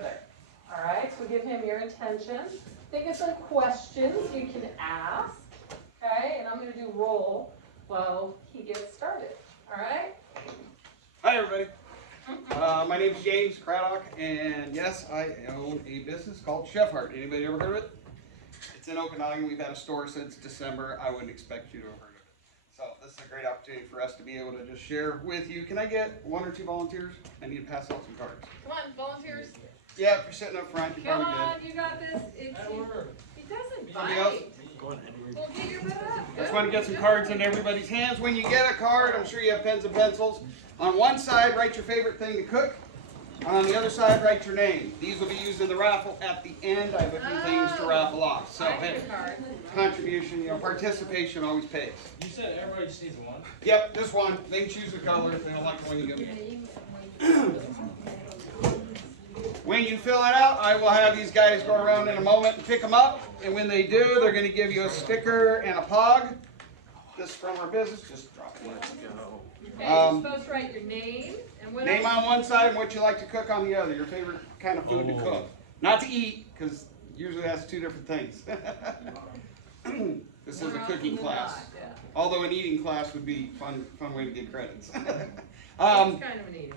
there. All right, so give him your attention. Think of some questions you can ask. Okay, and I'm going to do roll while he gets started. All right? Hi, everybody. My name is James Craddock, and yes, I own a business called Chef Heart. Anybody ever heard of it? It's in Okanagan. We've had a store since December. I wouldn't expect you to have heard of it. So this is a great opportunity for us to be able to just share with you. Can I get 1 or 2 volunteers? I need to pass out some cards. Come on, volunteers. Yeah, if you're sitting up front, you're Come probably on, good. you got this. He doesn't Somebody else? bite. Well, get your butt up. Just want to get some cards in everybody's hands. When you get a card, I'm sure you have pens and pencils. On one side, write your favorite thing to cook. On the other side, write your name. These will be used in the raffle at the end. I have a few things to raffle off. So, hey, contribution, participation always pays. You said everybody just needs one? Yep, just one. They can choose the color if they don't like the one you give them. When you fill it out, I will have these guys go around in a moment and pick them up. And when they do, they're going to give you a sticker and a pog. This is from our business. Just drop it. Let's go. Okay, you're supposed to write your name and what Name else? on one side and what you like to cook on the other. Your favorite kind of food to cook. Not to eat, because usually that's 2 different things. This is a cooking class. Yeah. Although an eating class would be fun way to get credits. It's kind of an eating class.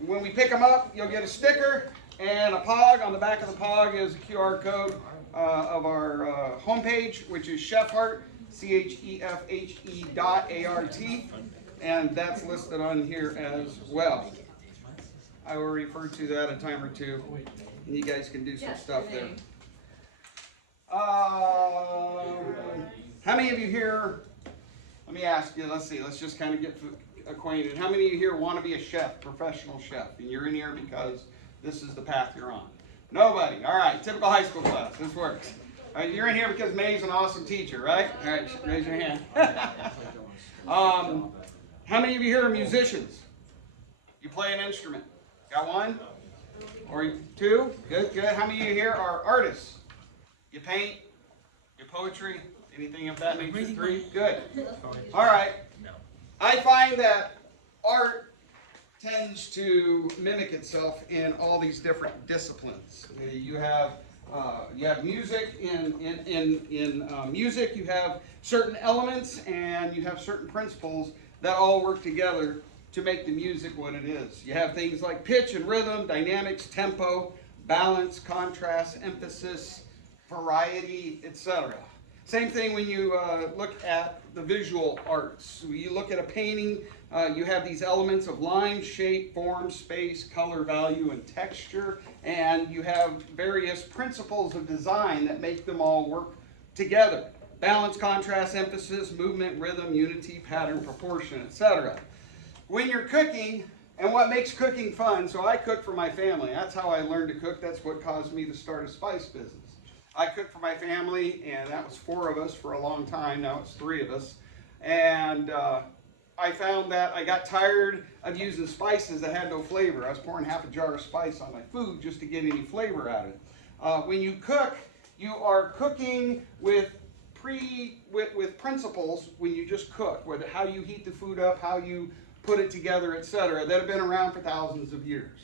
When we pick them up, you'll get a sticker and a pog. On the back of the pog is a QR code of our homepage, which is Chef Heart, CHEFHE.ART, and that's listed on here as well. I will refer to that a time or two, and you guys can do some stuff there. How many of you here, let me ask you, let's just kind of get acquainted. How many of you here want to be a chef, professional chef, and you're in here because this is the path you're on? Nobody. All right, typical high school class. This works. All right, you're in here because May's an awesome teacher, right? All right, raise your hand. How many of you here are musicians? You play an instrument? Got 1? Or 2? Good, good. How many of you here are artists? You paint? You poetry? Anything of that nature? 3? Good. All right. I find that art tends to mimic itself in all these different disciplines. You have music. In music, you have certain elements and you have certain principles that all work together to make the music what it is. You have things like pitch and rhythm, dynamics, tempo, balance, contrast, emphasis, variety, etc. Same thing when you look at the visual arts. When you look at a painting, you have these elements of line, shape, form, space, color, value, and texture, and you have various principles of design that make them all work together. Balance, contrast, emphasis, movement, rhythm, unity, pattern, proportion, etc. When you're cooking, and what makes cooking fun, so I cook for my family. That's how I learned to cook. That's what caused me to start a spice business. I cooked for my family, and that was 4 of us for a long time. Now it's 3 of us. And I found that I got tired of using spices that had no flavor. I was pouring half a jar of spice on my food just to get any flavor out of it. When you cook, you are cooking with principles when you just cook, whether how you heat the food up, how you put it together, etc., that have been around for thousands of years.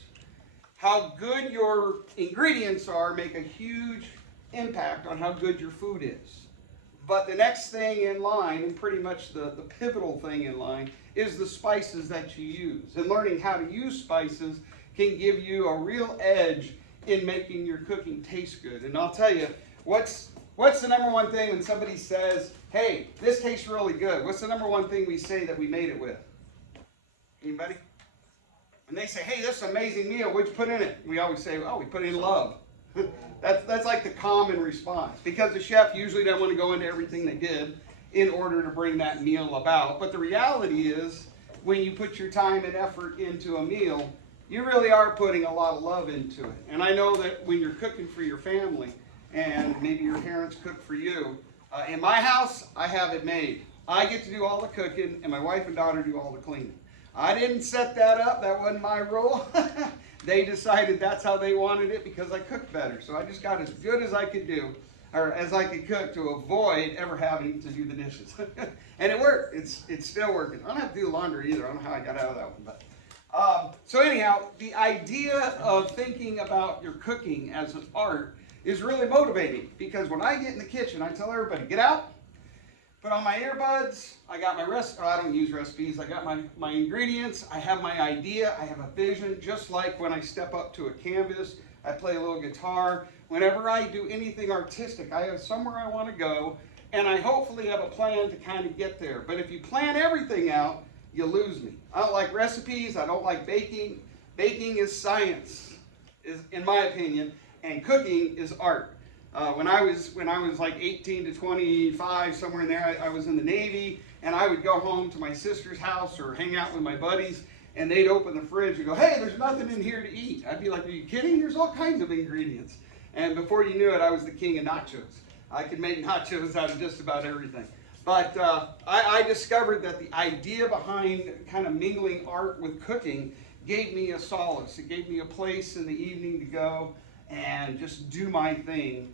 How good your ingredients are make a huge impact on how good your food is. But the next thing in line, and pretty much the pivotal thing in line, is the spices that you use. And learning how to use spices can give you a real edge in making your cooking taste good. And I'll tell you, what's the number one thing when somebody says, hey, this tastes really good? What's the number one thing we say that we made it with? Anybody? When they say, hey, this is an amazing meal, what'd you put in it? We always say, oh, we put in love. That's like the common response, because the chef usually doesn't want to go into everything they did in order to bring that meal about. But the reality is, when you put your time and effort into a meal, you really are putting a lot of love into it. And I know that when you're cooking for your family, and maybe your parents cook for you, in my house, I have it made. I get to do all the cooking, and my wife and daughter do all the cleaning. I didn't set that up. That wasn't my rule. They decided that's how they wanted it because I cooked better. So I just got as good as I could do, or as I could cook, to avoid ever having to do the dishes. And it worked. It's still working. I don't have to do the laundry either. I don't know how I got out of that one, but So anyhow, the idea of thinking about your cooking as an art is really motivating, because when I get in the kitchen, I tell everybody, get out, put on my earbuds, I got my I don't use recipes, I got my ingredients, I have my idea, I have a vision, just like when I step up to a canvas, I play a little guitar. Whenever I do anything artistic, I have somewhere I want to go, and I hopefully have a plan to kind of get there. But if you plan everything out, you lose me. I don't like recipes, I don't like baking. Baking is science, in my opinion, and cooking is art. When I was like 18 to 25, somewhere in there, I was in the Navy, and I would go home to my sister's house or hang out with my buddies, and they'd open the fridge and go, hey, there's nothing in here to eat. I'd be like, are you kidding? There's all kinds of ingredients. And before you knew it, I was the king of nachos. I could make nachos out of just about everything. But I discovered that the idea behind kind of mingling art with cooking gave me a solace. It gave me a place in the evening to go and just do my thing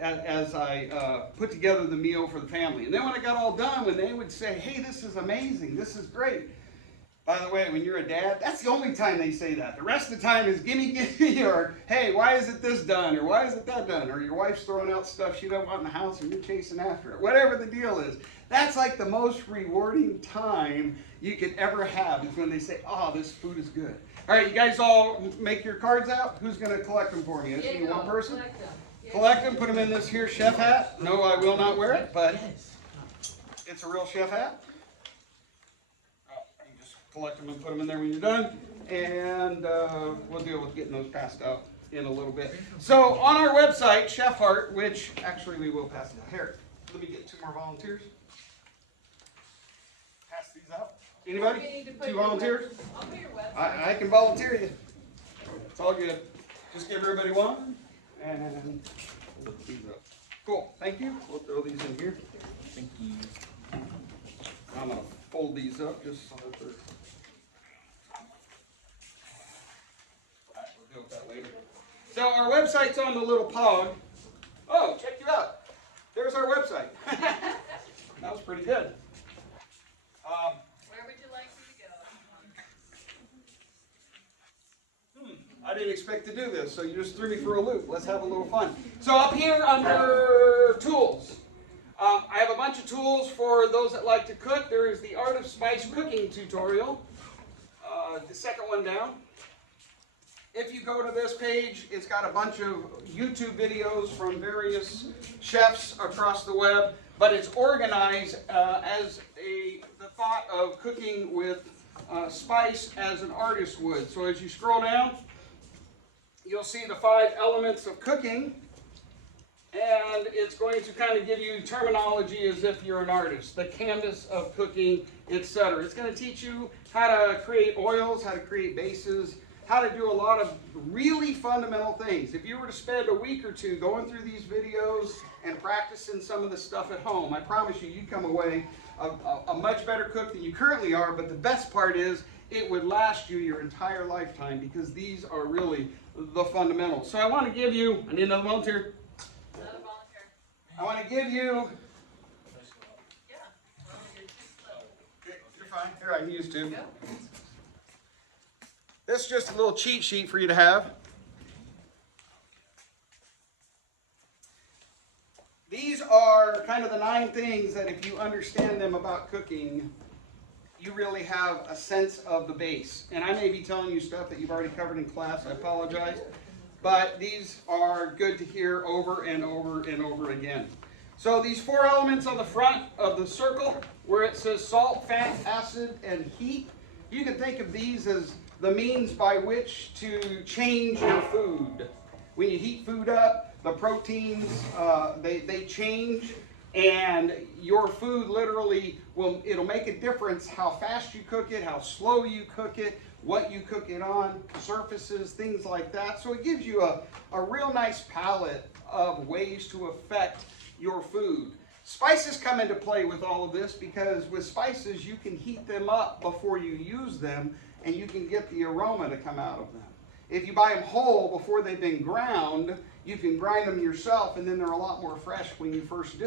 as I put together the meal for the family. And then when I got all done, when they would say, hey, this is amazing, this is great. By the way, when you're a dad, that's the only time they say that. The rest of the time is gimme, or hey, why isn't this done, or why isn't that done, or your wife's throwing out stuff she don't want in the house and you're chasing after it. Whatever the deal is, that's like the most rewarding time you could ever have, is when they say, oh, this food is good. All right, you guys all make your cards out. Who's going to collect them for me? I see one person. Collect them, put them in this here chef hat. No, I will not wear it, but it's a real chef hat. Collect them and put them in there when you're done, and we'll deal with getting those passed out in a little bit. So on our website, Chef Heart, which actually we will pass it out. Here, let me get 2 more volunteers. Pass these out. Anybody? 2 volunteers? I'll put your website. I can volunteer you. It's all good. Just give everybody one, and we'll lift these up. Cool. Thank you. We'll throw these in here. Thank you. I'm going to fold these up just so that they're... Deal with that later. So our website's on the little pog. Oh, check you out. There's our website. That was pretty good. Where would you like me to go? I didn't expect to do this, so you just threw me for a loop. Let's have a little fun. So up here under tools, I have a bunch of tools for those that like to cook. There is the Art of Spice cooking tutorial. The second one down. If you go to this page, it's got a bunch of YouTube videos from various chefs across the web, but it's organized as the thought of cooking with spice as an artist would. So as you scroll down, you'll see the 5 elements of cooking, and it's going to kind of give you terminology as if you're an artist, the canvas of cooking, etc. It's going to teach you how to create oils, how to create bases, how to do a lot of really fundamental things. If you were to spend a week or 2 going through these videos and practicing some of the stuff at home, I promise you, you'd come away a much better cook than you currently are. But the best part is, it would last you your entire lifetime, because these are really the fundamentals. So I want to give you, I need another volunteer. Another volunteer. I want to give you, Yeah. you're fine, here I can use 2. Go. This is just a little cheat sheet for you to have. These are kind of the 9 things that, if you understand them about cooking, you really have a sense of the base. And I may be telling you stuff that you've already covered in class, I apologize. But these are good to hear over and over and over again. So these 4 elements on the front of the circle, where it says salt, fat, acid, and heat, you can think of these as the means by which to change your food. When you heat food up, the proteins, they change, and your food literally it'll make a difference how fast you cook it, how slow you cook it, what you cook it on, surfaces, things like that. So it gives you a real nice palette of ways to affect your food. Spices come into play with all of this, because with spices you can heat them up before you use them, and you can get the aroma to come out of them. If you buy them whole before they've been ground, you can grind them yourself, and then they're a lot more fresh when you first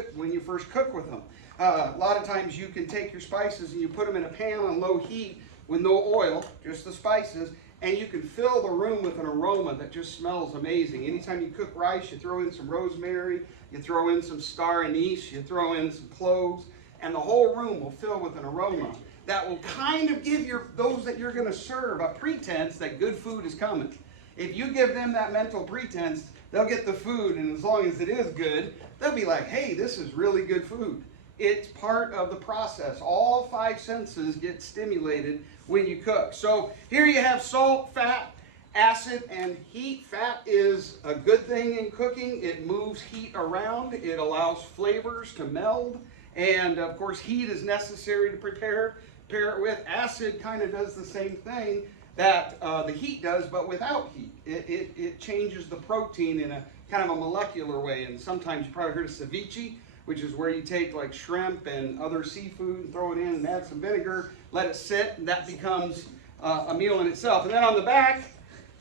cook with them. A lot of times you can take your spices and you put them in a pan on low heat with no oil, just the spices, and you can fill the room with an aroma that just smells amazing. Anytime you cook rice, you throw in some rosemary, you throw in some star anise, you throw in some cloves, and the whole room will fill with an aroma that will kind of give those that you're going to serve a pretense that good food is coming. If you give them that mental pretense, they'll get the food, and as long as it is good, they'll be like, hey, this is really good food. It's part of the process. All 5 senses get stimulated when you cook. So here you have salt, fat, acid, and heat. Fat is a good thing in cooking. It moves heat around. It allows flavors to meld. And of course, heat is necessary to pair it with. Acid kind of does the same thing that the heat does, but without heat. It changes the protein in a kind of a molecular way. And sometimes you probably heard of ceviche, which is where you take like shrimp and other seafood and throw it in and add some vinegar, let it sit, and that becomes a meal in itself. And then on the back,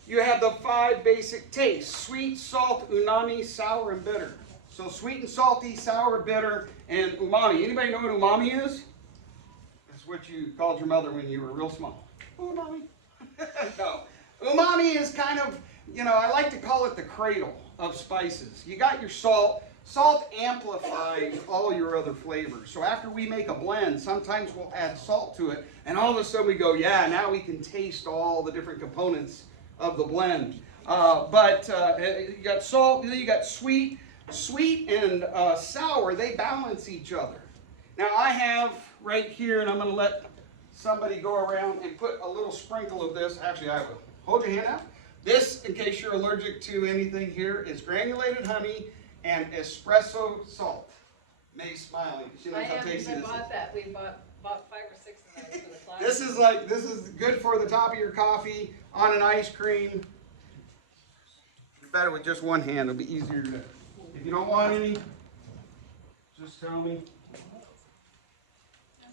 you have the 5 basic tastes: sweet, salt, umami, sour, and bitter. So sweet and salty, sour, bitter, and umami. Anybody know what umami is? That's what you called your mother when you were real small. Umami. No. Umami is kind of, I like to call it the cradle of spices. You got your salt. Salt amplifies all your other flavors. So after we make a blend, sometimes we'll add salt to it, and all of a sudden we go, yeah, now we can taste all the different components of the blend. But you got salt, then you got sweet. Sweet and sour, they balance each other. Now I have right here, and I'm going to let somebody go around and put a little sprinkle of this. Actually, I will. Hold your hand out. This, in case you're allergic to anything here, is granulated honey and espresso salt. May's smiling. She knows how tasty this is. Bought that. We bought 5 or 6 of those for the class. This is good for the top of your coffee, on an ice cream. Better with just one hand. It'll be easier to. If you don't want any, just tell me.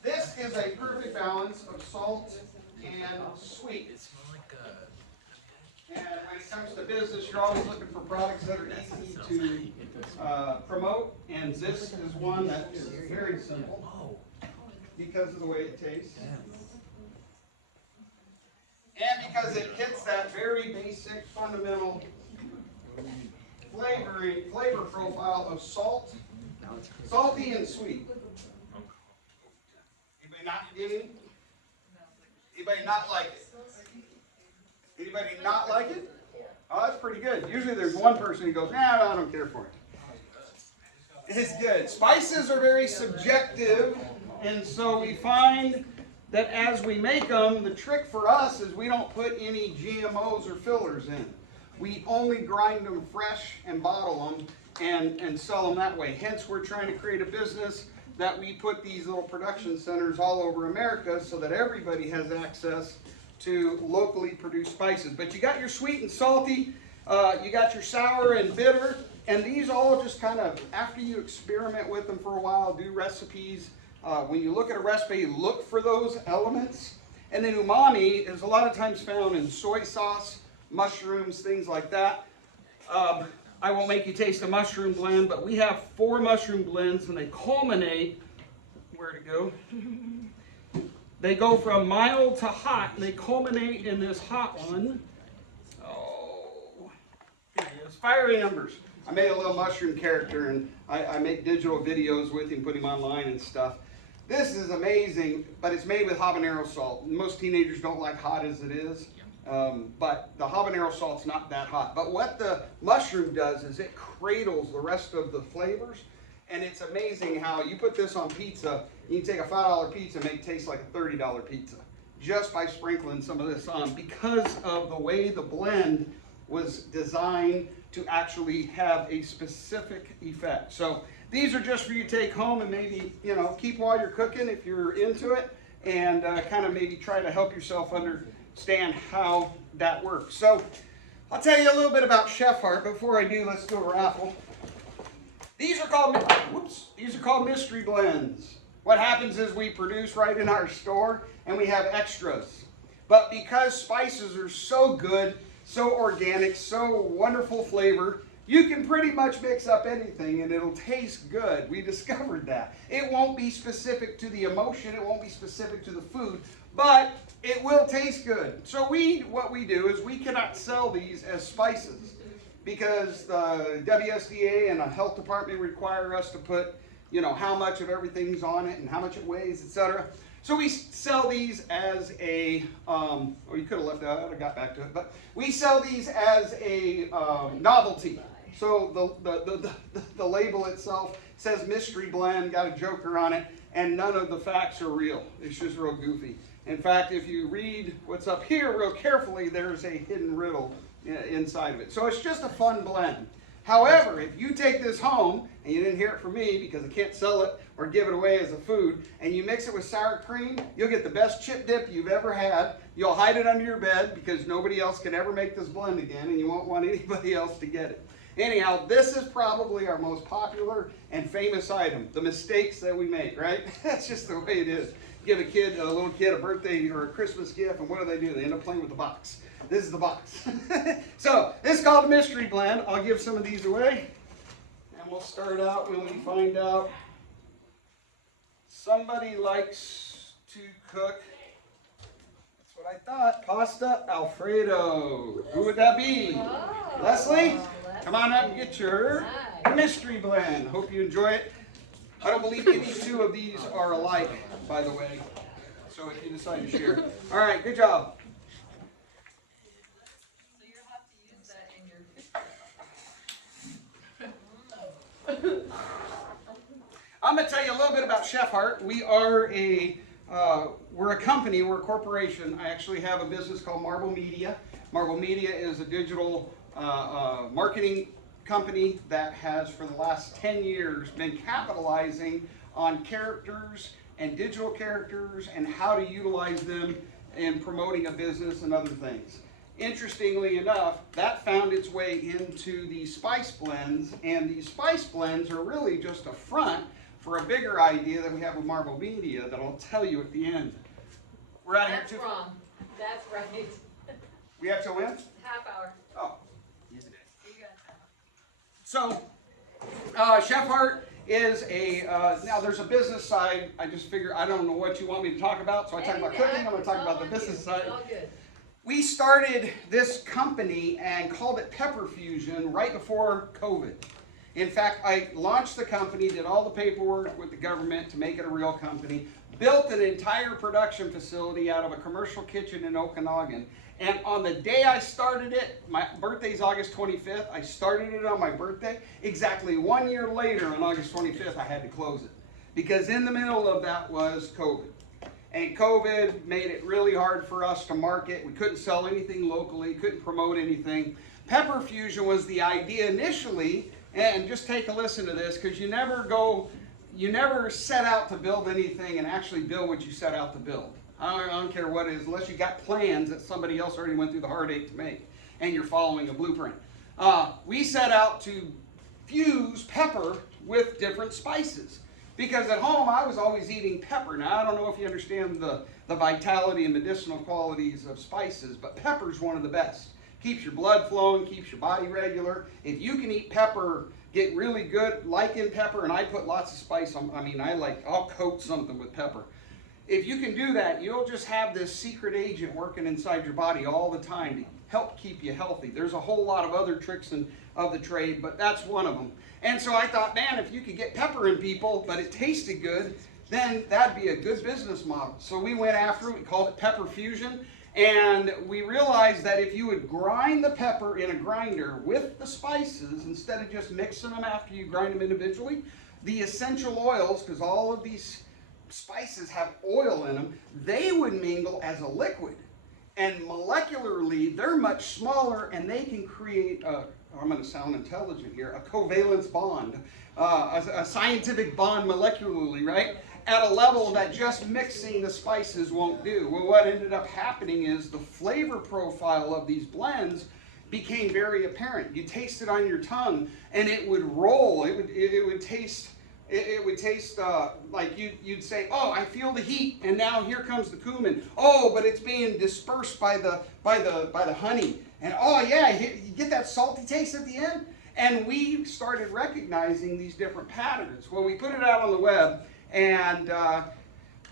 This is a perfect balance of salt and sweet. And when it comes to business, you're always looking for products that are easy to promote. And this is one that is very simple because of the way it tastes. And because it hits that very basic, fundamental flavor profile of salt, salty and sweet. Anybody not get any? Anybody not like it? Anybody not like it? Oh, that's pretty good. Usually there's one person who goes, nah, I don't care for it. It's good. Spices are very subjective, and so we find that as we make them, the trick for us is we don't put any GMOs or fillers in. We only grind them fresh and bottle them and sell them that way. Hence, we're trying to create a business that we put these little production centers all over America so that everybody has access to locally produced spices. But you got your sweet and salty, you got your sour and bitter, and these all just kind of, after you experiment with them for a while, do recipes, when you look at a recipe, look for those elements. And then umami is a lot of times found in soy sauce, mushrooms, things like that. I won't make you taste a mushroom blend, but we have 4 mushroom blends, and they culminate, where to go? They go from mild to hot, and they culminate in this hot one. Oh, here it is, Fiery Embers. I made a little mushroom character, and I make digital videos with him, put him online and stuff. This is amazing, but it's made with habanero salt. Most teenagers don't like hot as it is. But the habanero salt's not that hot. But what the mushroom does is it cradles the rest of the flavors. And it's amazing how you put this on pizza, you can take a $5 pizza and make it taste like a $30 pizza. Just by sprinkling some of this on, because of the way the blend was designed to actually have a specific effect. So these are just for you to take home and maybe, keep while you're cooking if you're into it. And kind of maybe try to help yourself understand how that works. So I'll tell you a little bit about Chef Heart. Before I do, let's do a raffle. These are called mystery blends. What happens is we produce right in our store and we have extras. But because spices are so good, so organic, so wonderful flavor, you can pretty much mix up anything and it'll taste good. We discovered that. It won't be specific to the emotion, it won't be specific to the food, but it will taste good. So what we do is we cannot sell these as spices because the WSDA and the health department require us to put, how much of everything's on it and how much it weighs, etc. So we sell these as a, or you could have left that out, I got back to it, but we sell these as a novelty. So the label itself says mystery blend, got a joker on it, and none of the facts are real. It's just real goofy. In fact, if you read what's up here real carefully, there's a hidden riddle inside of it. So it's just a fun blend. However, if you take this home, and you didn't hear it from me because I can't sell it or give it away as a food, and you mix it with sour cream, you'll get the best chip dip you've ever had. You'll hide it under your bed because nobody else can ever make this blend again, and you won't want anybody else to get it. Anyhow, this is probably our most popular and famous item, the mistakes that we make, right? That's just the way it is. Give a little kid a birthday or a Christmas gift, and what do? They end up playing with the box. This is the box. So, this is called a mystery blend. I'll give some of these away. And we'll start out when we find out somebody likes to cook. That's what I thought. Pasta Alfredo. Who would that be? Oh, Leslie? Come on up and get your mystery blend. Hope you enjoy it. I don't believe any two of these are alike, by the way. So if you decide to share. All right, good job. So you'll have to use that in your I'm going to tell you a little bit about Chef Heart. We're a company, we're a corporation. I actually have a business called Marble Media. Marble Media is a digital marketing company that has, for the last 10 years, been capitalizing on characters and digital characters and how to utilize them in promoting a business and other things. Interestingly enough, that found its way into these spice blends, and these spice blends are really just a front for a bigger idea that we have with Marble Media that I'll tell you at the end. We're out of here That's too. wrong. That's right. We have to win? Half hour. Oh. You got that. So, Chef Heart is now there's a business side. I just figure I don't know what you want me to talk about, so I talk about cooking. I'm going to talk about the business side. All good. We started this company and called it Pepper Fusion right before COVID. In fact, I launched the company, did all the paperwork with the government to make it a real company, built an entire production facility out of a commercial kitchen in Okanagan. And on the day I started it, my birthday's August 25th, I started it on my birthday. Exactly 1 year later, on August 25th, I had to close it. Because in the middle of that was COVID. And COVID made it really hard for us to market. We couldn't sell anything locally, couldn't promote anything. Pepper Fusion was the idea initially, and just take a listen to this, because you never set out to build anything and actually build what you set out to build. I don't care what it is, unless you got plans that somebody else already went through the heartache to make, and you're following a blueprint. We set out to fuse pepper with different spices. Because at home, I was always eating pepper. Now, I don't know if you understand the vitality and medicinal qualities of spices, but pepper's one of the best. Keeps your blood flowing, keeps your body regular. If you can eat pepper, get really good, liking pepper, and I put lots of spice on, I'll coat something with pepper. If you can do that, you'll just have this secret agent working inside your body all the time to help keep you healthy. There's a whole lot of other tricks of the trade, but that's one of them. And so I thought, man, if you could get pepper in people, but it tasted good, then that'd be a good business model. So we went after it, we called it Pepper Fusion, and we realized that if you would grind the pepper in a grinder with the spices, instead of just mixing them after you grind them individually, the essential oils, because all of these spices have oil in them, they would mingle as a liquid. And molecularly, they're much smaller, and they can create I'm going to sound intelligent here, a covalence bond, a scientific bond molecularly, right? At a level that just mixing the spices won't do. Well, what ended up happening is the flavor profile of these blends became very apparent. You taste it on your tongue, and it would roll. It would taste like you'd say, oh, I feel the heat, and now here comes the cumin. Oh, but it's being dispersed by the honey. And oh yeah, you get that salty taste at the end. And we started recognizing these different patterns. Well, we put it out on the web, and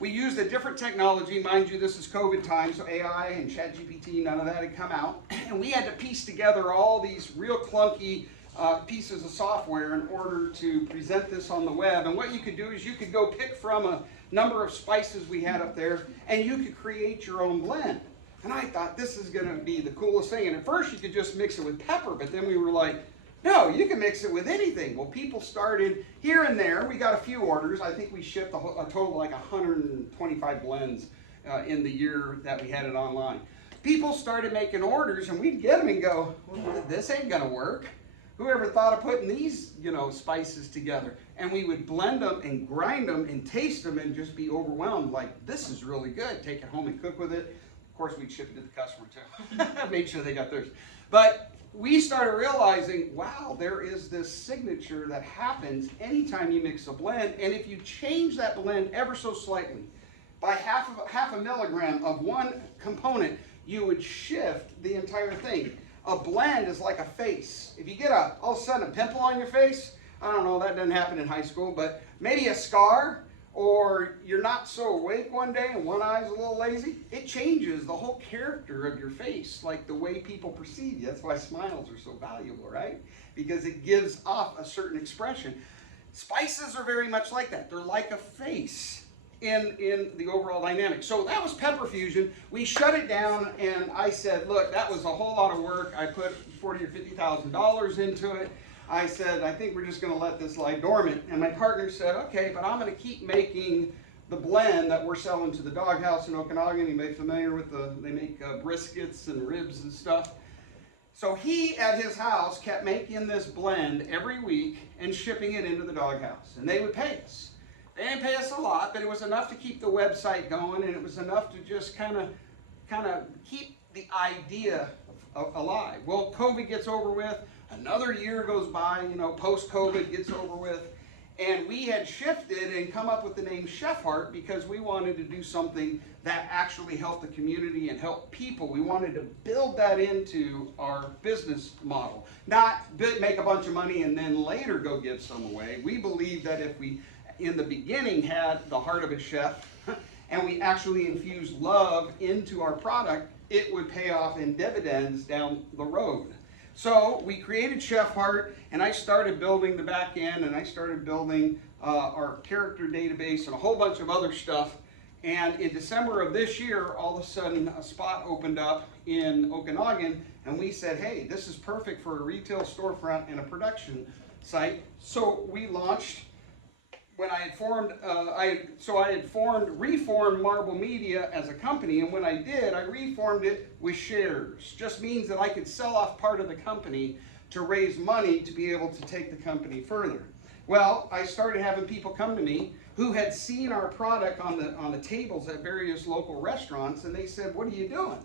We used a different technology. Mind you, this is COVID time, so AI and ChatGPT, none of that had come out. And we had to piece together all these real clunky pieces of software in order to present this on the web. And what you could do is you could go pick from a number of spices we had up there, and you could create your own blend. And I thought, this is going to be the coolest thing. And at first you could just mix it with pepper, but then we were like, no, you can mix it with anything. Well, people started here and there. We got a few orders. I think we shipped a total of like 125 blends in the year that we had it online. People started making orders, and we'd get them and go, well, this ain't going to work. Whoever thought of putting these, spices together? And we would blend them and grind them and taste them and just be overwhelmed. Like, this is really good. Take it home and cook with it. Of course, we'd ship it to the customer too. Made sure they got theirs. But we started realizing, wow, there is this signature that happens anytime you mix a blend. And if you change that blend ever so slightly, by half a milligram of one component, you would shift the entire thing. A blend is like a face. If you get all of a sudden a pimple on your face, I don't know, that doesn't happen in high school, but maybe a scar, or you're not so awake one day and one eye's a little lazy, it changes the whole character of your face, like the way people perceive you. That's why smiles are so valuable, right? Because it gives off a certain expression. Spices are very much like that. They're like a face in the overall dynamic. So that was Pepper Fusion. We shut it down, and I said, look, that was a whole lot of work. I put $40,000 or $50,000 into it. I said, I think we're just going to let this lie dormant. And my partner said, okay, but I'm going to keep making the blend that we're selling to the doghouse in Okanagan. You may be familiar with they make briskets and ribs and stuff. So he, at his house, kept making this blend every week and shipping it into the doghouse. And they would pay us. They didn't pay us a lot, but it was enough to keep the website going, and it was enough to just kind of keep the idea alive. Well, COVID gets over with. Another year goes by, post-COVID gets over with, and we had shifted and come up with the name Chef Heart because we wanted to do something that actually helped the community and help people. We wanted to build that into our business model, not make a bunch of money and then later go give some away. We believe that if we, in the beginning, had the heart of a chef and we actually infused love into our product, it would pay off in dividends down the road. So we created Chef Heart, and I started building the back end, and I started building our character database and a whole bunch of other stuff. And in December of this year, all of a sudden, a spot opened up in Okanagan, and we said, hey, this is perfect for a retail storefront and a production site. So we launched. When I had reformed Marble Media as a company, and when I did, I reformed it with shares. Just means that I could sell off part of the company to raise money to be able to take the company further. Well, I started having people come to me who had seen our product on the tables at various local restaurants, and they said, what are you doing?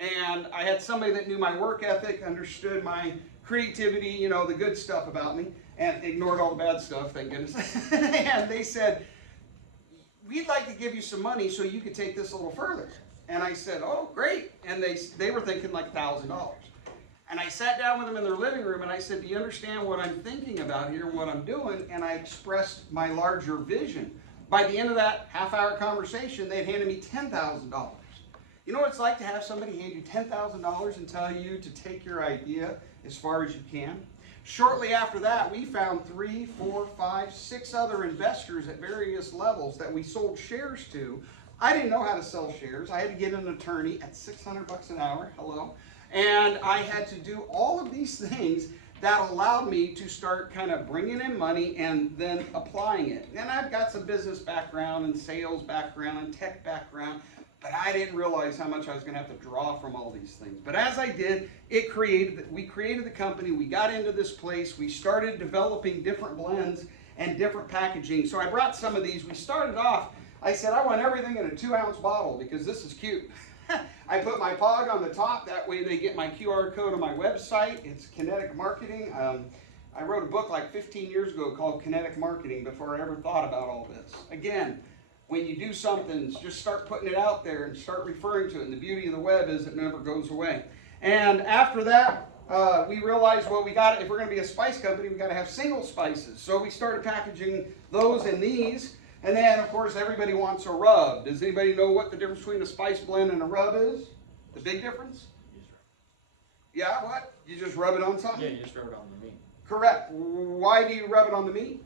And I had somebody that knew my work ethic, understood my creativity, the good stuff about me, and ignored all the bad stuff, thank goodness. And they said, we'd like to give you some money so you could take this a little further. And I said, oh, great. And they were thinking like $1,000. And I sat down with them in their living room, and I said, do you understand what I'm thinking about here, what I'm doing? And I expressed my larger vision. By the end of that half-hour conversation, they'd handed me $10,000. You know what it's like to have somebody hand you $10,000 and tell you to take your idea as far as you can? Shortly after that, we found 3, 4, 5, 6 other investors at various levels that we sold shares to. I didn't know how to sell shares. I had to get an attorney at $600 an hour. Hello. And I had to do all of these things that allowed me to start kind of bringing in money and then applying it. And I've got some business background and sales background and tech background, but I didn't realize how much I was going to have to draw from all these things. But as I did, we created the company, we got into this place, we started developing different blends and different packaging. So I brought some of these. We started off, I said, I want everything in a 2-ounce bottle because this is cute. I put my POG on the top, that way they get my QR code on my website. It's Kinetic Marketing. I wrote a book like 15 years ago called Kinetic Marketing before I ever thought about all this. Again, when you do something, just start putting it out there and start referring to it. And the beauty of the web is it never goes away. And after that, we realized, well, if we're going to be a spice company, we got to have single spices. So we started packaging those in these. And then, of course, everybody wants a rub. Does anybody know what the difference between a spice blend and a rub is? The big difference? Yeah, what? You just rub it on something? Yeah, you just rub it on the meat. Correct. Why do you rub it on the meat?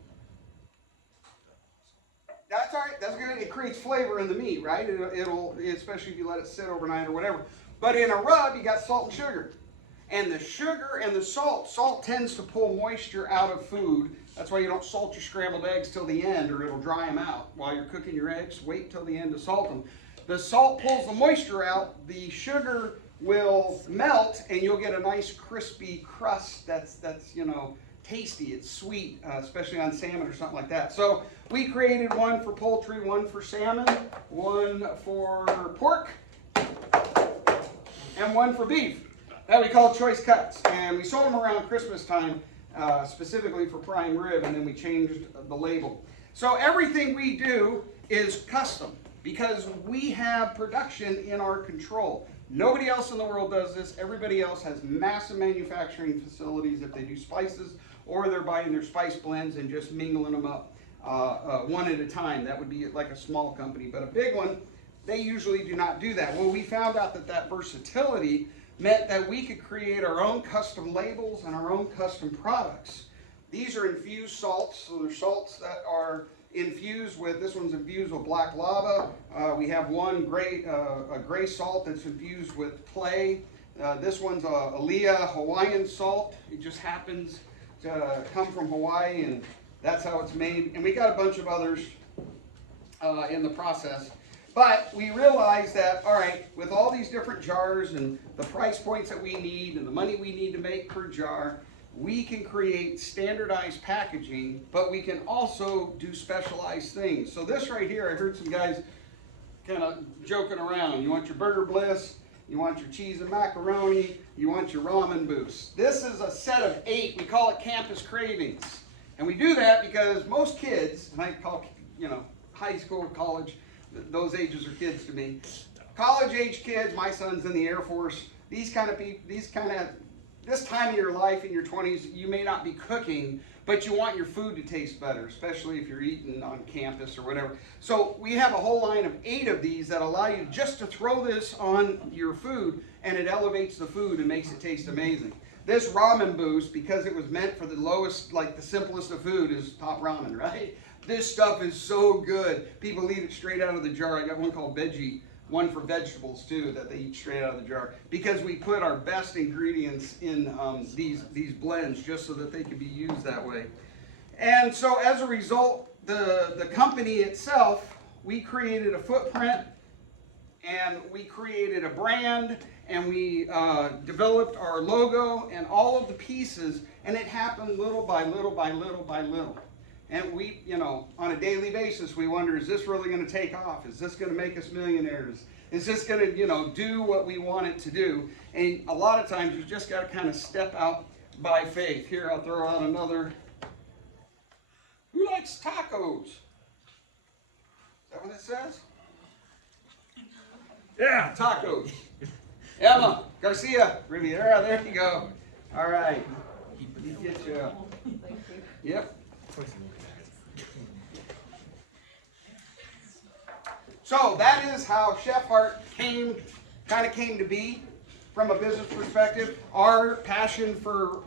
That's all right. That's good. It creates flavor in the meat, right? It'll, especially if you let it sit overnight or whatever. But in a rub, you got salt and sugar. And the sugar and the salt tends to pull moisture out of food. That's why you don't salt your scrambled eggs till the end, or it'll dry them out. While you're cooking your eggs, wait till the end to salt them. The salt pulls the moisture out. The sugar will melt, and you'll get a nice crispy crust that's you know, tasty. It's sweet, especially on salmon or something like that. So we created one for poultry, one for salmon, one for pork, and one for beef that we call choice cuts. And we sold them around Christmas time, specifically for prime rib, and then we changed the label. So everything we do is custom because we have production in our control. Nobody else in the world does this. Everybody else has massive manufacturing facilities if they do spices, or they're buying their spice blends and just mingling them up one at a time. That would be like a small company, but a big one, they usually do not do that. Well, we found out that that versatility meant that we could create our own custom labels and our own custom products. These are infused salts, so they're salts that are infused with, this one's infused with black lava. We have one a gray salt that's infused with clay. This one's a Leah Hawaiian salt. It just happens to come from Hawaii, and that's how it's made. And we got a bunch of others in the process. But we realized that, all right, with all these different jars and the price points that we need and the money we need to make per jar, we can create standardized packaging, but we can also do specialized things. So this right here, I heard some guys kind of joking around. You want your Burger Bliss, you want your cheese and macaroni, you want your ramen boost. This is a set of 8. We call it Campus Cravings. And we do that because most kids, and I call, you know, high school, college, those ages are kids to me. College age kids, my son's in the Air Force, these kind of people, this time of your life in your 20s, you may not be cooking, but you want your food to taste better, especially if you're eating on campus or whatever. So we have a whole line of 8 of these that allow you just to throw this on your food, and it elevates the food and makes it taste amazing. This ramen boost, because it was meant for the lowest, like the simplest of food, is top ramen, right? This stuff is so good. People eat it straight out of the jar. I got one called Veggie, one for vegetables too, that they eat straight out of the jar, because we put our best ingredients in these blends just so that they can be used that way. And so as a result, the company itself, we created a footprint, and we created a brand, and we developed our logo and all of the pieces, and it happened little by little by little by little. And we, you know, on a daily basis, we wonder, is this really going to take off? Is this going to make us millionaires? Is this going to, you know, do what we want it to do? And a lot of times you just got to kind of step out by faith. Here, I'll throw out another. Who likes tacos? Is that what it says? Yeah, tacos. Emma Garcia Riviera, there you go. All right. You get you. Yep. So that is how Chef Heart kind of came to be from a business perspective. Our passion for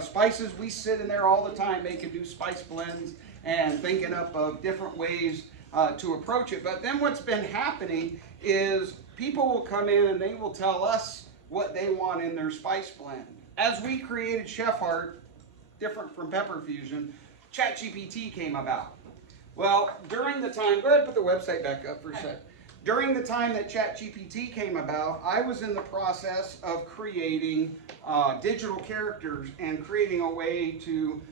spices, we sit in there all the time making new spice blends and thinking up of different ways to approach it. But then what's been happening is people will come in and they will tell us what they want in their spice blend. As we created Chef Heart, different from Pepper Fusion, ChatGPT came about. Well, during the time, go ahead and put the website back up for a sec. During the time that ChatGPT came about, I was in the process of creating digital characters and creating a way to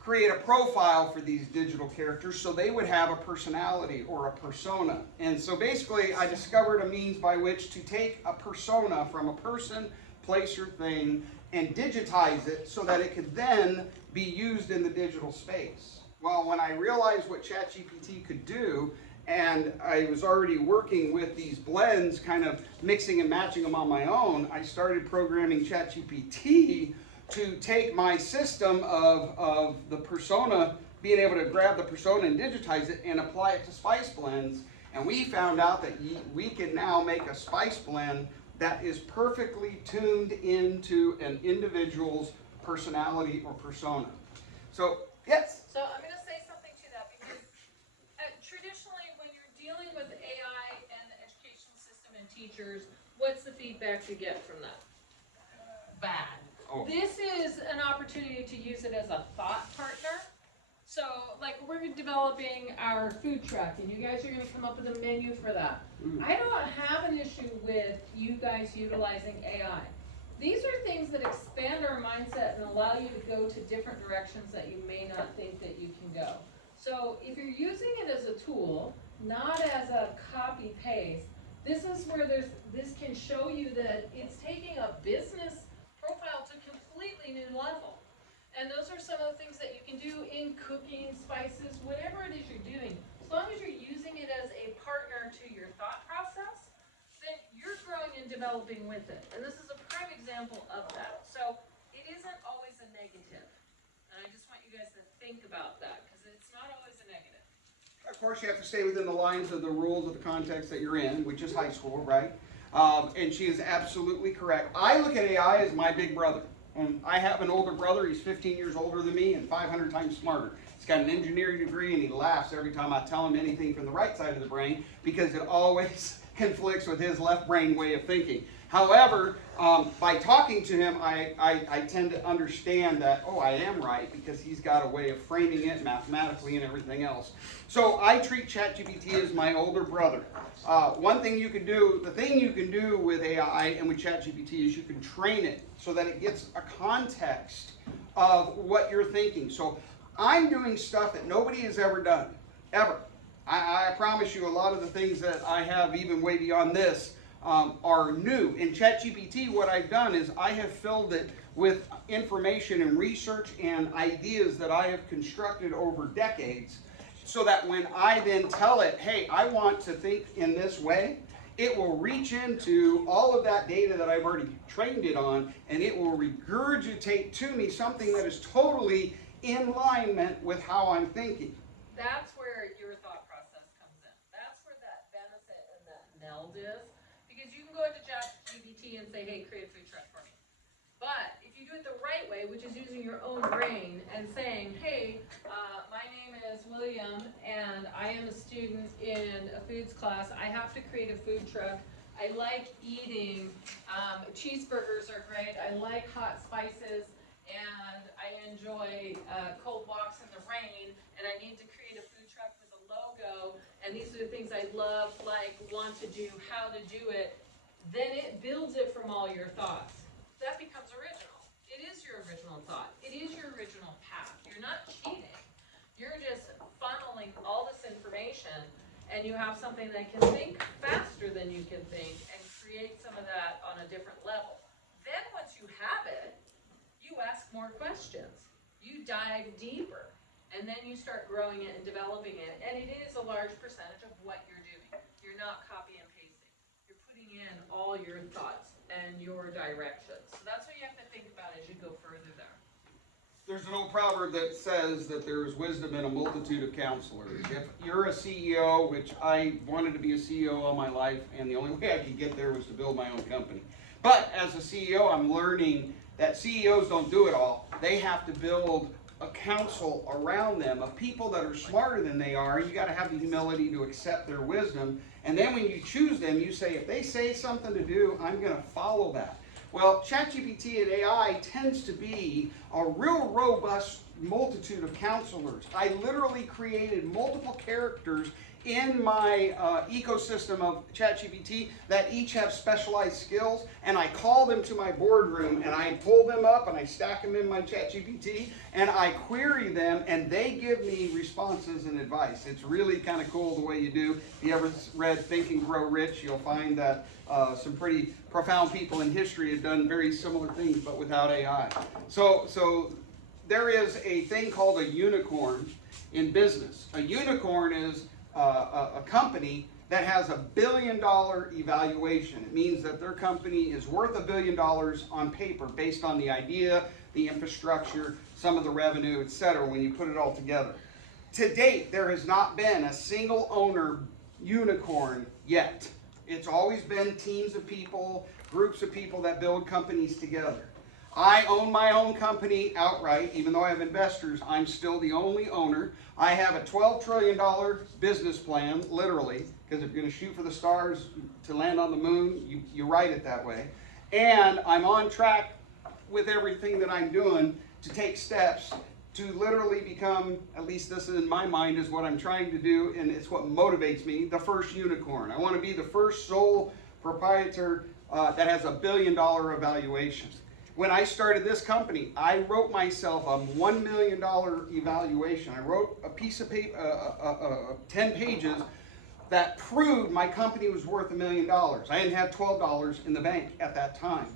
create a profile for these digital characters so they would have a personality or a persona. And so basically, I discovered a means by which to take a persona from a person, place, or thing, and digitize it so that it could then be used in the digital space. Well, when I realized what ChatGPT could do, and I was already working with these blends, kind of mixing and matching them on my own, I started programming ChatGPT to take my system of the persona being able to grab the persona and digitize it and apply it to spice blends. And we found out that we can now make a spice blend that is perfectly tuned into an individual's personality or persona. So, yes? So I'm going to say something to that because traditionally when you're dealing with AI and the education system and teachers, what's the feedback you get from that? Bad. Oh. This is an opportunity to use it as a thought partner. So, like, we're developing our food truck, and you guys are going to come up with a menu for that. I don't have an issue with you guys utilizing AI. These are things that expand our mindset and allow you to go to different directions that you may not think that you can go. So, if you're using it as a tool, not as a copy-paste, this is where this can show you that it's taking a business profile to a completely new level. And those are some of the things that you can do in cooking, spices, whatever it is you're doing. As long as you're using it as a partner to your thought process, then you're growing and developing with it. And this is a prime example of that. So it isn't always a negative. And I just want you guys to think about that, because it's not always a negative. Of course, you have to stay within the lines of the rules of the context that you're in, which is high school, right? And she is absolutely correct. I look at AI as my big brother. And I have an older brother. He's 15 years older than me and 500 times smarter. He's got an engineering degree, and he laughs every time I tell him anything from the right side of the brain because it always conflicts with his left brain way of thinking. However, by talking to him, I tend to understand that, oh, I am right, because he's got a way of framing it mathematically and everything else. So I treat ChatGPT as my older brother. One thing you can do, the thing you can do with AI and with ChatGPT is you can train it so that it gets a context of what you're thinking. So I'm doing stuff that nobody has ever done, ever. I promise you a lot of the things that I have, even way beyond this, are new. In ChatGPT, what I've done is I have filled it with information and research and ideas that I have constructed over decades, so that when I then tell it, hey, I want to think in this way, it will reach into all of that data that I've already trained it on, and it will regurgitate to me something that is totally in alignment with how I'm thinking. That's where your thought process comes in. That's where that benefit and that meld is. Because you can go into ChatGPT and say, hey, create a food truck for me. But if you do it the right way, which is using your own brain and saying, hey, my name is William, and I am a student in a foods class. I have to create a food truck. I like eating. Cheeseburgers are great. I like hot spices. And I enjoy cold walks in the rain, and I need to create a food truck with a logo, and these are the things I love, like, want to do, how to do it. Then it builds it from all your thoughts. That becomes original. It is your original thought. It is your original path. You're not cheating. You're just funneling all this information, and you have something that can think faster than you can think and create some of that on a different level. Then once you have it, you ask more questions. You dive deeper, and then you start growing it and developing it. And it is a large percentage of what you're doing. You're not copy and pasting. You're putting in all your thoughts and your directions. So that's what you have to think about as you go further there. There's an old proverb that says that there is wisdom in a multitude of counselors. If you're a CEO, which I wanted to be a CEO all my life, and the only way I could get there was to build my own company. But as a CEO, I'm learning that CEOs don't do it all. They have to build a council around them of people that are smarter than they are. You got to have the humility to accept their wisdom. And then when you choose them, you say, if they say something to do, I'm going to follow that. Well, ChatGPT and AI tends to be a real robust multitude of counselors. I literally created multiple characters in my ecosystem of ChatGPT that each have specialized skills, and I call them to my boardroom, and I pull them up, and I stack them in my ChatGPT, and I query them, and they give me responses and advice. It's really kind of cool the way you do. If you ever read Think and Grow Rich, you'll find that some pretty profound people in history have done very similar things, but without AI. So there is a thing called a unicorn in business. A unicorn is a company that has $1 billion evaluation. It means that their company is worth $1 billion on paper based on the idea, the infrastructure, some of the revenue, etc., when you put it all together. To date, there has not been a single owner unicorn yet. It's always been teams of people, groups of people that build companies together. I own my own company outright. Even though I have investors, I'm still the only owner. I have a $12 trillion business plan, literally, because if you're going to shoot for the stars to land on the moon, you write it that way. And I'm on track with everything that I'm doing to take steps to literally become, at least this in my mind is what I'm trying to do, and it's what motivates me, the first unicorn. I want to be the first sole proprietor that has $1 billion evaluation. When I started this company, I wrote myself a $1 million evaluation. I wrote a piece of paper, 10 pages, that proved my company was worth $1 million. I didn't have $12 in the bank at that time.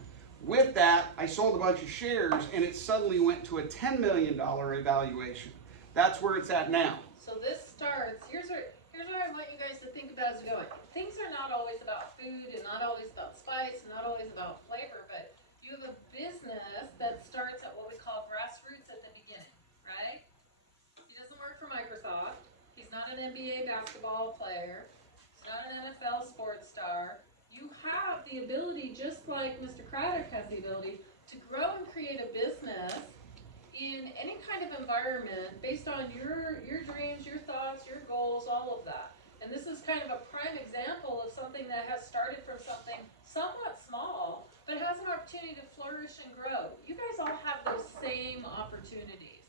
With that, I sold a bunch of shares, and it suddenly went to a $10 million evaluation. That's where it's at now. So this starts, here's what I want you guys to think about as we're going. Things are not always about food, and not always about spice, and not always about flavor, but you have a business that starts at what we call grassroots at the beginning, right? He doesn't work for Microsoft. He's not an NBA basketball player. He's not an NFL sports star. You have the ability, just like Mr. Craddock has the ability, to grow and create a business in any kind of environment based on your dreams, your thoughts, your goals, all of that. And this is kind of a prime example of something that has started from something somewhat small, but has an opportunity to flourish and grow. You guys all have those same opportunities.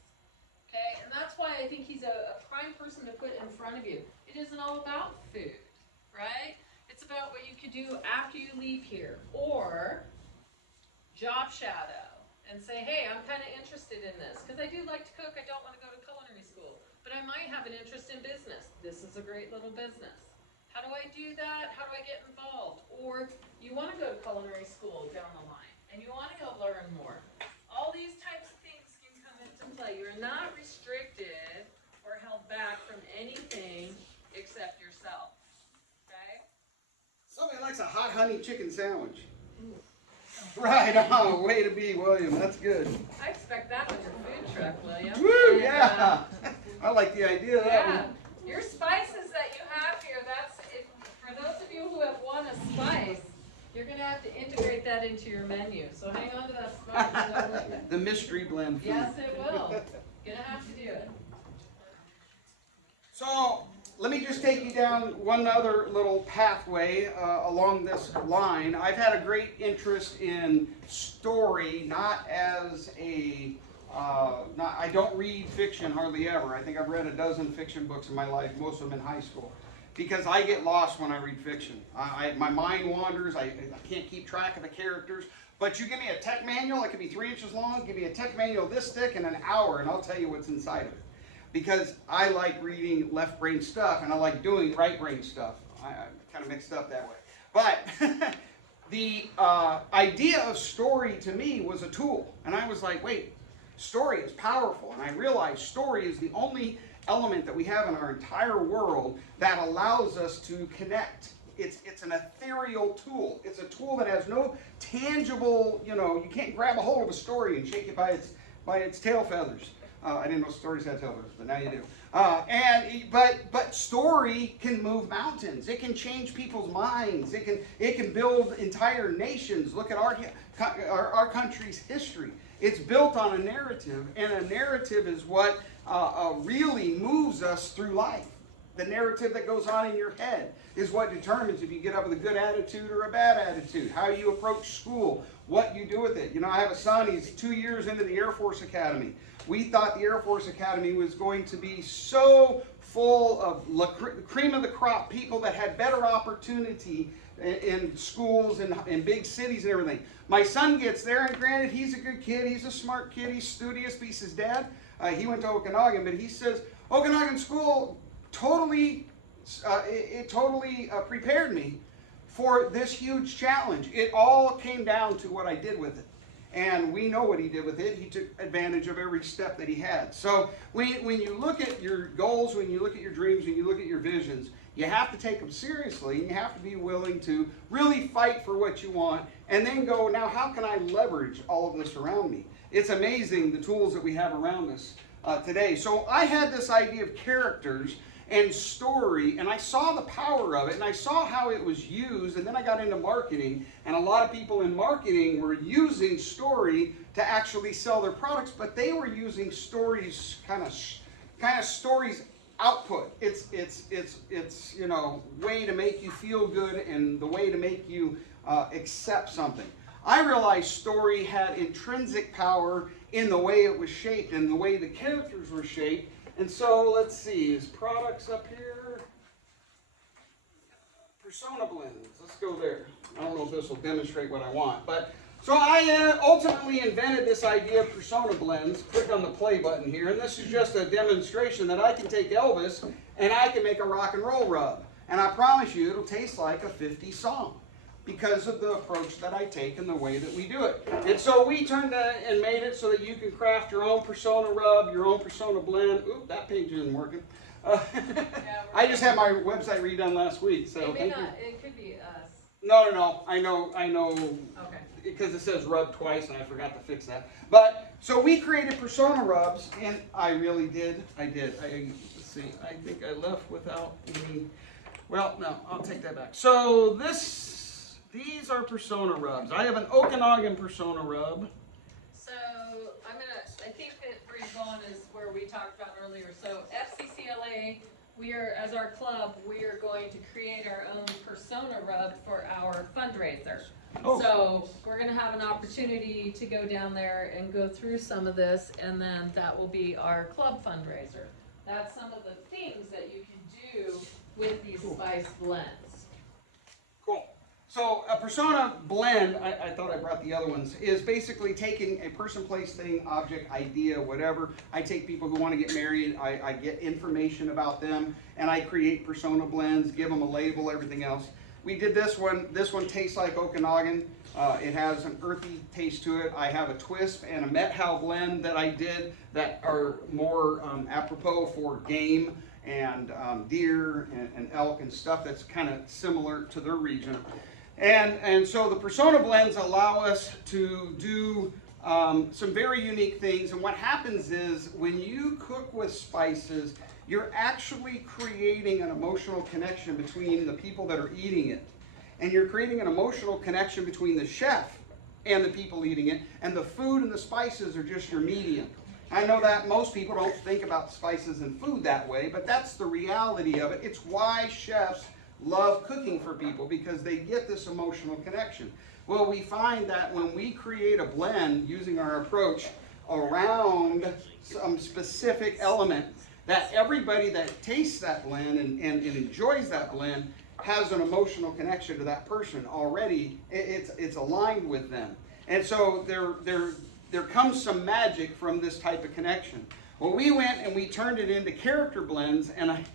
Okay? And that's why I think he's a prime person to put in front of you. It isn't all about food, right? It's about what you can do after you leave here. Or job shadow and say, hey, I'm kind of interested in this. Because I do like to cook. I don't want to go to culinary school. But I might have an interest in business. This is a great little business. How do I do that? How do I get involved? Or you want to go to culinary school down the line. And you want to go learn more. All these types of things can come into play. You're not restricted or held back from anything except yourself. Somebody likes a hot honey chicken sandwich. Right on, way to be, William. That's good. I expect that with your food truck, William. Woo, And, yeah. I like the idea of that yeah. one. Your spices that you have here, for those of you who have won a spice, you're going to have to integrate that into your menu. So hang on to that spice. The mystery blend food. Yes, it will. Going to have to do it. So, let me just take you down one other little pathway along this line. I've had a great interest in story, not as a, I don't read fiction hardly ever. I think I've read a dozen fiction books in my life, most of them in high school. Because I get lost when I read fiction. My mind wanders, I can't keep track of the characters. But you give me a tech manual, it could be 3 inches long, give me a tech manual this thick in an hour, and I'll tell you what's inside of it. Because I like reading left brain stuff and I like doing right brain stuff. I kind of mixed up that way. But the idea of story to me was a tool. And I was like, wait, story is powerful. And I realized story is the only element that we have in our entire world that allows us to connect. It's an ethereal tool. It's a tool that has no tangible, you can't grab a hold of a story and shake it by its tail feathers. I didn't know stories had tail feathers, but now you do. But story can move mountains. It can change people's minds. It can build entire nations. Look at our country's history. It's built on a narrative, and a narrative is what really moves us through life. The narrative that goes on in your head is what determines if you get up with a good attitude or a bad attitude, how you approach school, what you do with it. I have a son, he's 2 years into the Air Force Academy. We thought the Air Force Academy was going to be so full of cream of the crop, people that had better opportunity in schools and in big cities and everything. My son gets there, and granted, he's a good kid, he's a smart kid, he's studious, but he says, Dad, he went to Okanagan, but he says, Okanagan school totally prepared me for this huge challenge. It all came down to what I did with it. And we know what he did with it. He took advantage of every step that he had. So when you look at your goals, when you look at your dreams, when you look at your visions, you have to take them seriously, and you have to be willing to really fight for what you want, and then go, now how can I leverage all of this around me? It's amazing the tools that we have around us. today. So I had this idea of characters and story, and I saw the power of it, and I saw how it was used, and then I got into marketing, and a lot of people in marketing were using story to actually sell their products, but they were using stories kind of stories output. It's you know, way to make you feel good and the way to make you accept something. I realized story had intrinsic power in the way it was shaped and the way the characters were shaped. And so let's see, is products up here? Persona blends. Let's go there. I don't know if this will demonstrate what I want, but so I ultimately invented this idea of persona blends. Click on the play button here, and this is just a demonstration that I can take Elvis and I can make a rock and roll rub. And I promise you it'll taste like a 50s song because of the approach that I take and the way that we do it. And so we turned that and made it so that you can craft your own persona rub, your own persona blend. Oop, that page isn't working. I just had my website redone last week, so It may thank you. not, it could be us. No, I know. Okay. Because it says rub twice and I forgot to fix that. But, so we created persona rubs, and I really did. Let's see, I think I left without any, well, no, I'll take that back. So these are persona rubs. I have an Okanagan persona rub. So I think that where you're going is where we talked about earlier. So FCCLA, as our club, we are going to create our own persona rub for our fundraiser. Oh. So we're going to have an opportunity to go down there and go through some of this, and then that will be our club fundraiser. That's some of the things that you can do with these spice blends. Cool. So a persona blend, I thought I brought the other ones, is basically taking a person, place, thing, object, idea, whatever. I take people who want to get married, I get information about them, and I create persona blends, give them a label, everything else. We did this one. This one tastes like Okanagan. It has an earthy taste to it. I have a twist and a Met-How blend that I did that are more apropos for game and deer and elk and stuff that's kind of similar to their region. And so the persona blends allow us to do some very unique things. And what happens is when you cook with spices, you're actually creating an emotional connection between the people that are eating it. And you're creating an emotional connection between the chef and the people eating it. And the food and the spices are just your medium. I know that most people don't think about spices and food that way, but that's the reality of it. It's why chefs love cooking for people, because they get this emotional connection. Well, we find that when we create a blend using our approach around some specific element, that everybody that tastes that blend and enjoys that blend has an emotional connection to that person already. It's aligned with them. And so there comes some magic from this type of connection. Well, we went and we turned it into character blends, and I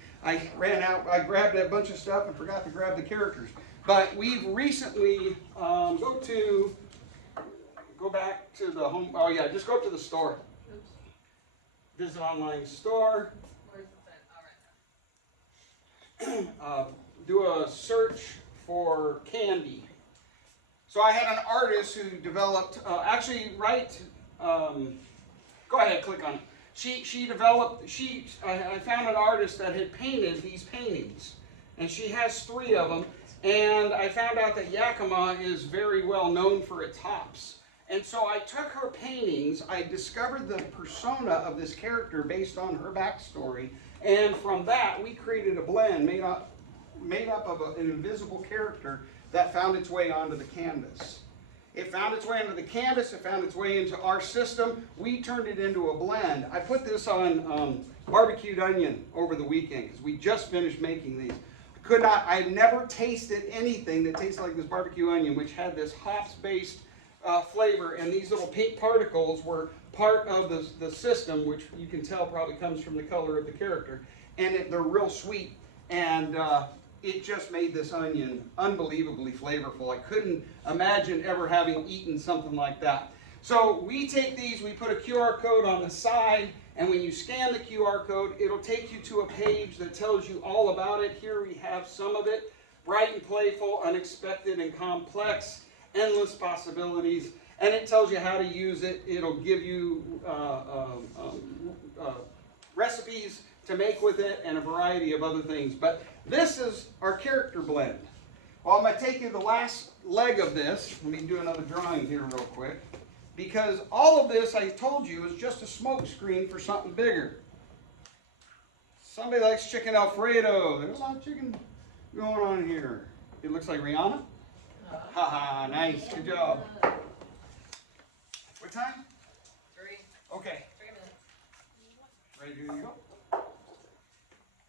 ran out, I grabbed a bunch of stuff and forgot to grab the characters. But we've recently, go back to the home, oh yeah, just go up to the store. Oops. Visit online store. Where's the thing? All right. Do a search for candy. So I had an artist who developed, go ahead, click on it. I found an artist that had painted these paintings, and she has 3 of them, and I found out that Yakima is very well known for its hops. And so I took her paintings, I discovered the persona of this character based on her backstory, and from that we created a blend made up of an invisible character that found its way onto the canvas. It found its way onto the canvas, it found its way into our system. We turned it into a blend. I put this on barbecued onion over the weekend because we just finished making these. I had never tasted anything that tasted like this barbecue onion, which had this hops-based flavor, and these little pink particles were part of the system, which you can tell probably comes from the color of the character. And they're real sweet, and it just made this onion unbelievably flavorful. I couldn't imagine ever having eaten something like that. So we take these, we put a QR code on the side, and when you scan the QR code, it'll take you to a page that tells you all about it. Here we have some of it: bright and playful, unexpected and complex, endless possibilities. And it tells you how to use it. It'll give you to make with it and a variety of other things. But this is our character blend. Well, I'm going to take you to the last leg of this. Let me do another drawing here real quick. Because all of this, I told you, is just a smoke screen for something bigger. Somebody likes chicken Alfredo. There's a lot of chicken going on here. It looks like Rihanna. Haha, nice. Good job. What time? 3. Okay. 3 minutes. Ready to go?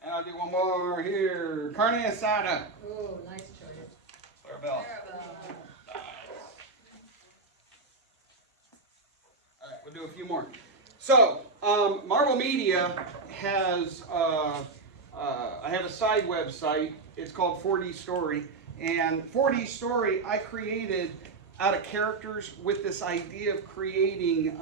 And I'll do one more here. Carne asada. Ooh, nice choice. Clarabelle. Clarabelle. All right, we'll do a few more. So, Marvel Media has, I have a side website. It's called 4D Story. And 4D Story I created out of characters with this idea of creating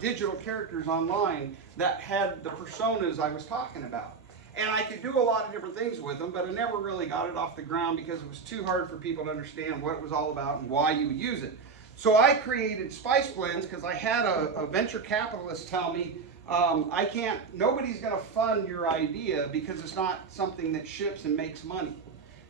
digital characters online that had the personas I was talking about. And I could do a lot of different things with them, but I never really got it off the ground because it was too hard for people to understand what it was all about and why you would use it. So I created Spice Blends because I had a venture capitalist tell me, nobody's going to fund your idea because it's not something that ships and makes money.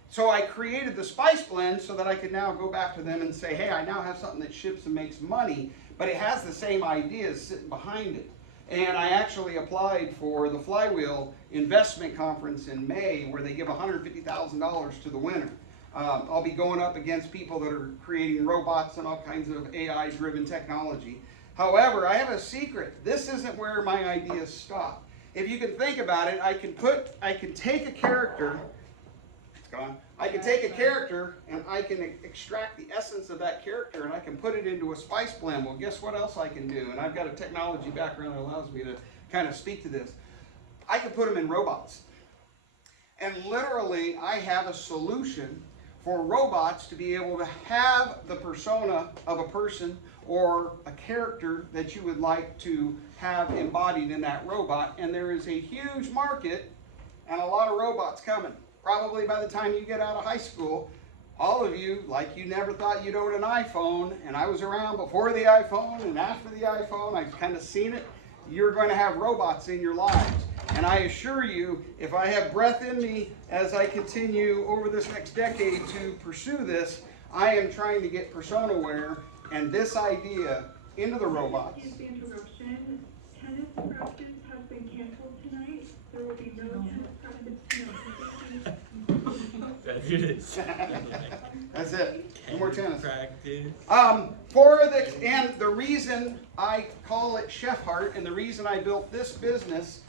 So I created the Spice Blend so that I could now go back to them and say, hey, I now have something that ships and makes money, but it has the same ideas sitting behind it. And I actually applied for the Flywheel Investment Conference in May where they give $150,000 to the winner. I'll be going up against people that are creating robots and all kinds of AI-driven technology. However, I have a secret. This isn't where my ideas stop. If you can think about it, I can take a character. It's gone. I can take a character and I can extract the essence of that character and I can put it into a spice blend. Well, guess what else I can do? And I've got a technology background that allows me to kind of speak to this. I can put them in robots. And literally, I have a solution for robots to be able to have the persona of a person or a character that you would like to have embodied in that robot. And there is a huge market and a lot of robots coming. Probably by the time you get out of high school, all of you, like you never thought you'd own an iPhone, and I was around before the iPhone and after the iPhone, I've kind of seen it, you're going to have robots in your lives. And I assure you, if I have breath in me as I continue over this next decade to pursue this, I am trying to get persona-aware and this idea into the robots. Excuse the interruption. Tennis practice has been canceled tonight. There will be no tennis practice tonight. That's it. No more tennis. Practice. And the reason I call it Chef Heart and the reason I built this business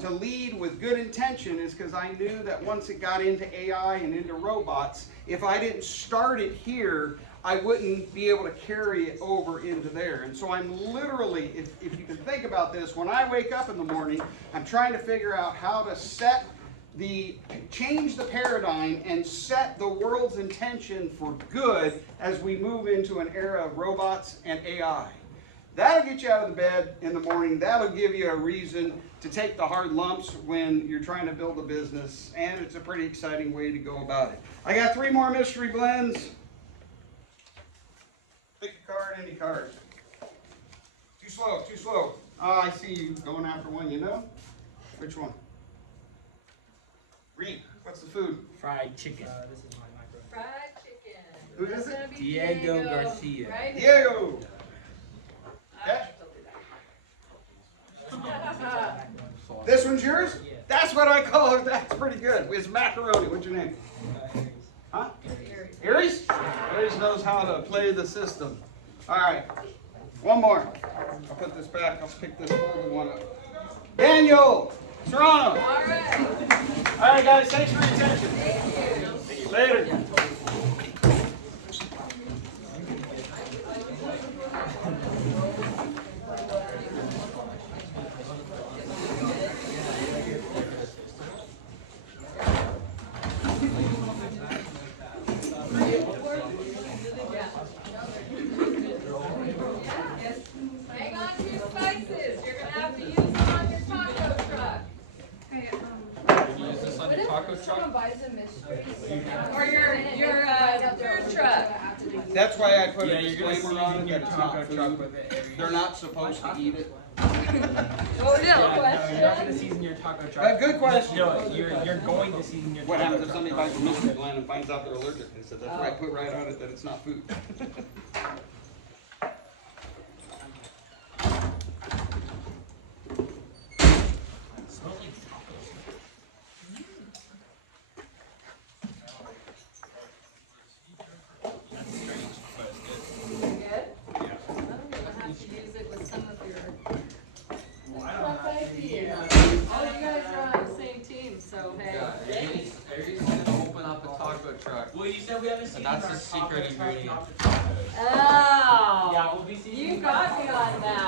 to lead with good intention is because I knew that once it got into AI and into robots, if I didn't start it here, I wouldn't be able to carry it over into there. And so I'm literally, if you can think about this, when I wake up in the morning, I'm trying to figure out how to change the paradigm and set the world's intention for good as we move into an era of robots and AI. That'll get you out of the bed in the morning. That'll give you a reason to take the hard lumps when you're trying to build a business, and it's a pretty exciting way to go about it. I got 3 more mystery blends. Pick a card, any card. Too slow, too slow. Oh, I see you going after one, you know? Which one? Reed, what's the food? Fried chicken. This is my micro. Fried chicken. Who is That's it? gonna be Diego Garcia. Right? Diego! Okay. This one's yours? That's what I call it. That's pretty good. It's macaroni. What's your name? Huh? Aries? Aries knows how to play the system. All right. One more. I'll put this back. I'll pick this folded one up. Daniel Serrano. All right. All right, guys. Thanks for your attention. Thank you. Later. Hang on to your spices. You're gonna have to use them on your taco truck. Hey, Use this on your taco truck? Or your food truck. That's why I put Yeah, a you're gonna disclaimer on it season your that it's not taco food. truck with it. They're not supposed to eat it. Oh, no, You're not gonna question? season your taco truck. Good question. No, you're going to season your What taco happens if truck. somebody buys a mystery blend and finds out they're allergic? They said, that's why I put right on it that it's not food. Good? I don't even have to use it with some of your. Tough idea. Oh, you guys are on the same team, so hey. Aries gonna open up a taco truck. Well, you said we haven't But that's the secret ingredient. Oh. Yeah, we'll be seasoning You got me on that.